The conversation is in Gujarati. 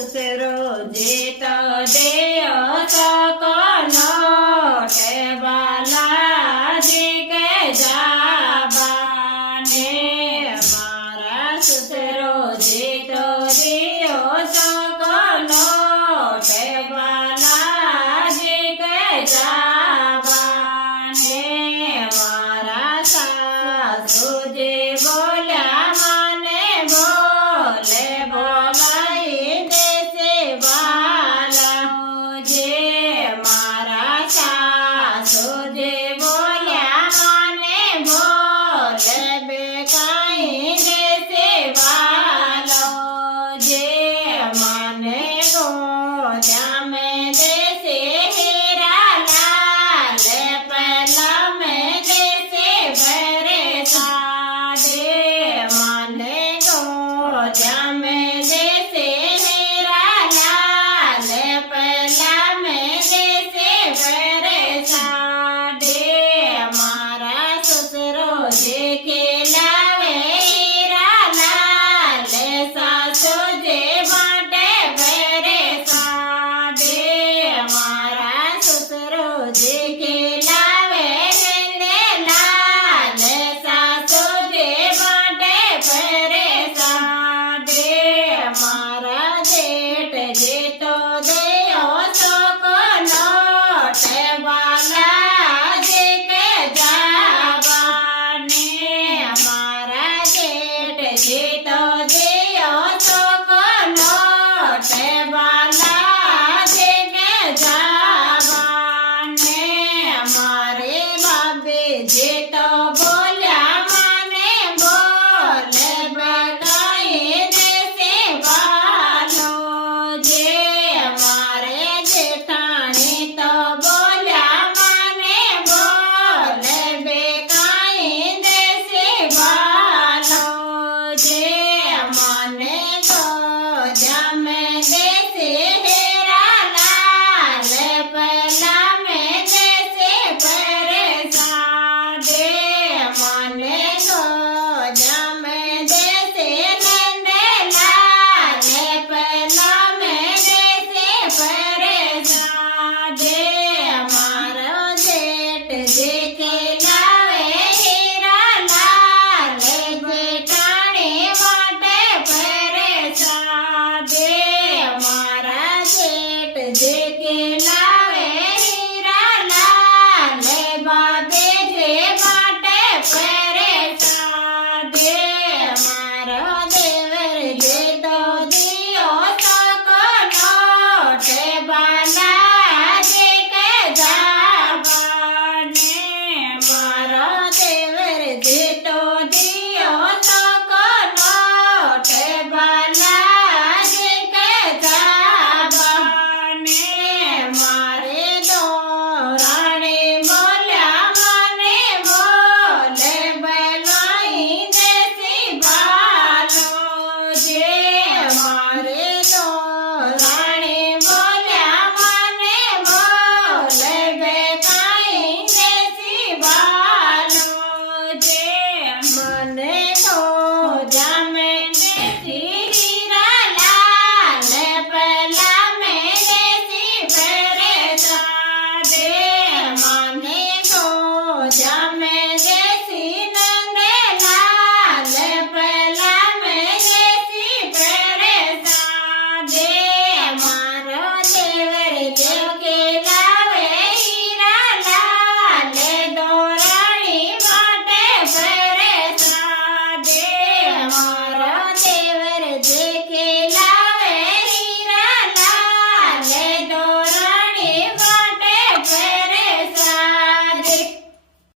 સુસરો જેત દેય સકનો ટેવાલા જે કે જાબાને મારા સુસરો જેત દેય સકનો ટેવાલા જે કે જાબાને મારા સાસુ જે બોલ્યા મને બોલે બોલાઈ દેશે વાલા જે મારા સાસુ જે બોલ્યા મને બોલે બેકાઈ દેશે વાલો જે મને ગોદ્યા મેં દેશે હીરા લાલ પહેલા મેં દેશે ભરે સાદે મને ગોદ્યા મેં દેશે હીરા લાલ પહેલા મેં દેશે ભરે સાદે મારા સસરો જે ખેલાવે હીરા લાલ સાસુ જે માટે ભરે સાદે મારા સસરો જે ખેલાવે હેને લાલ સાસુ જે માટે ભરે સાદે મારા